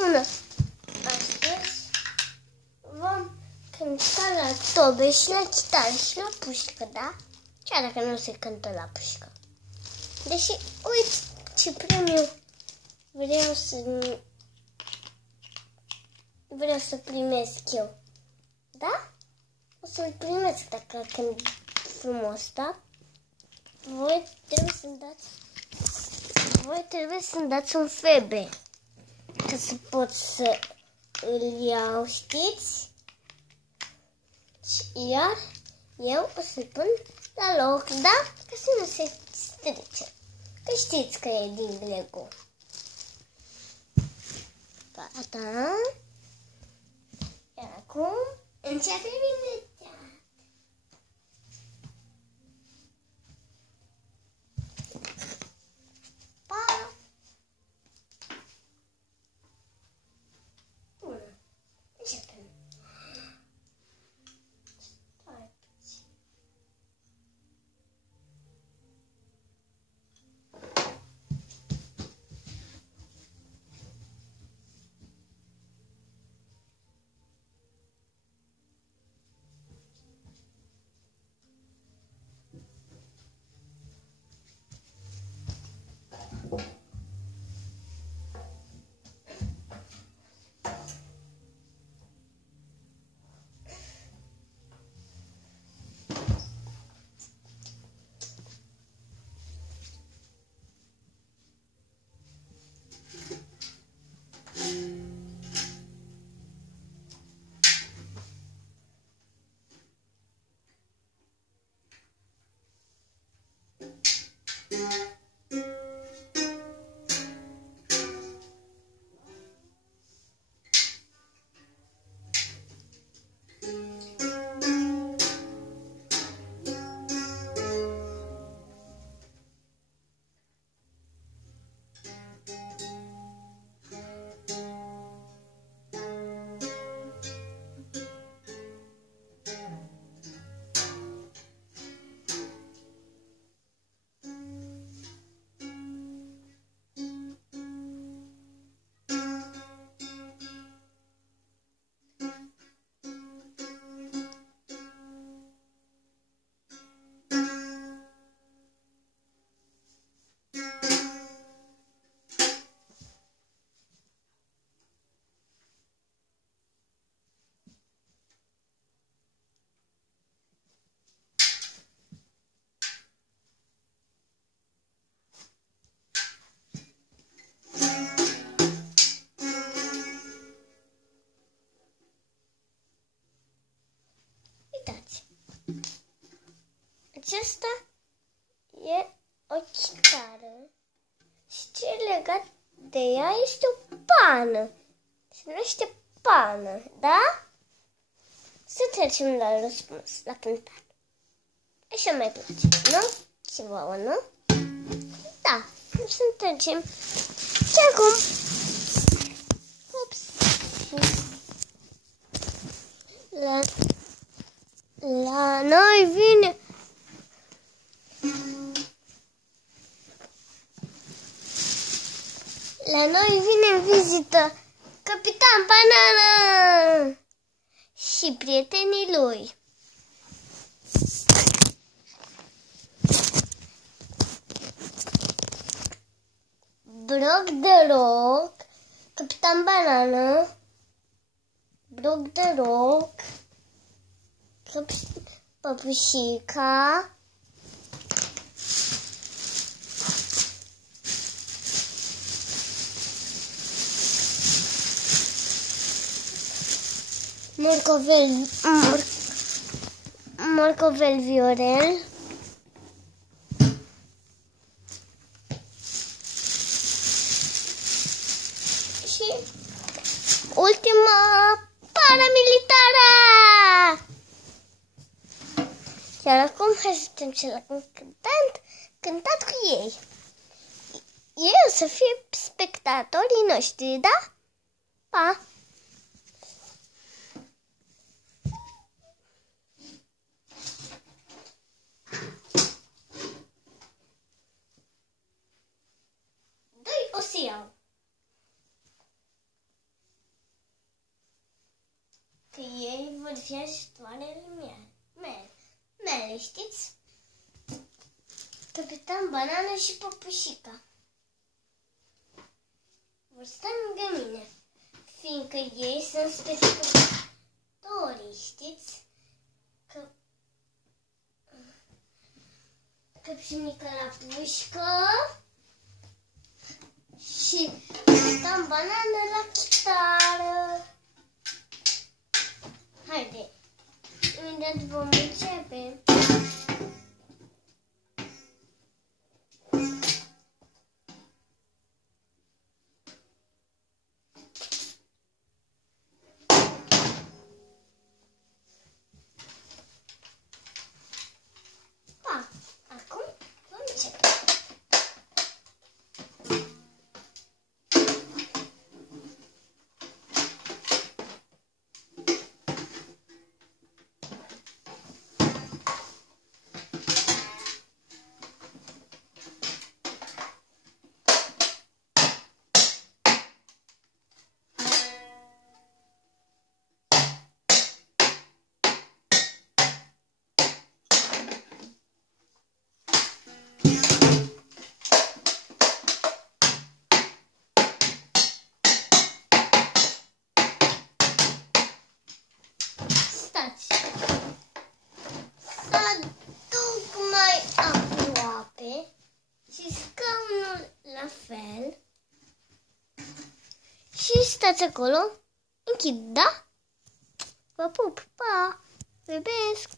Bună! Astăzi vom cânta la tobe și la chitară și la pușcă, da? Chiar dacă nu se cântă la pușcă. Deși, uite ce premiu vreau să primesc eu. Da? O să-l primesc dacă cânt frumos, da? Voi trebuie să-mi dați un febe ca să pot să îl iau, știți? Iar eu o să-l pun la loc, da? Ca să nu se strice. Că știți că e din Lego. Gata. Iar acum începe bine. Acesta e o chitară și ce e legat de ea este o pană. Se numește pană, da? Să trecem la răspuns, la cântat. Așa mai place, nu? Și vouă, nu? Da, să trecem. Și acum, ups, la noi vine în vizită Capitan Banana și prietenii lui. Broc de roc, Capitan Banana, Broc de roc, Păpușica, Morcovel Viorel, și ultima paramilitară. Iar acum hai să trecem la cântat cu ei. Ei o să fie spectatorii noștri, da? Pa! O să iau. fiatoarele mele, știți? Capitan Banană și Păpușica vor sta lângă mine, fiindcă ei sunt spectatorii, știți? Căpșunica la pușcă și Capitan Banană la chitară. Haide, imediat vom începe. Acum vom începe. Stați! Să aduc mai aproape și scaunul la fel. Și stați acolo. Închid, da? Vă pup, pa! Vă iubesc!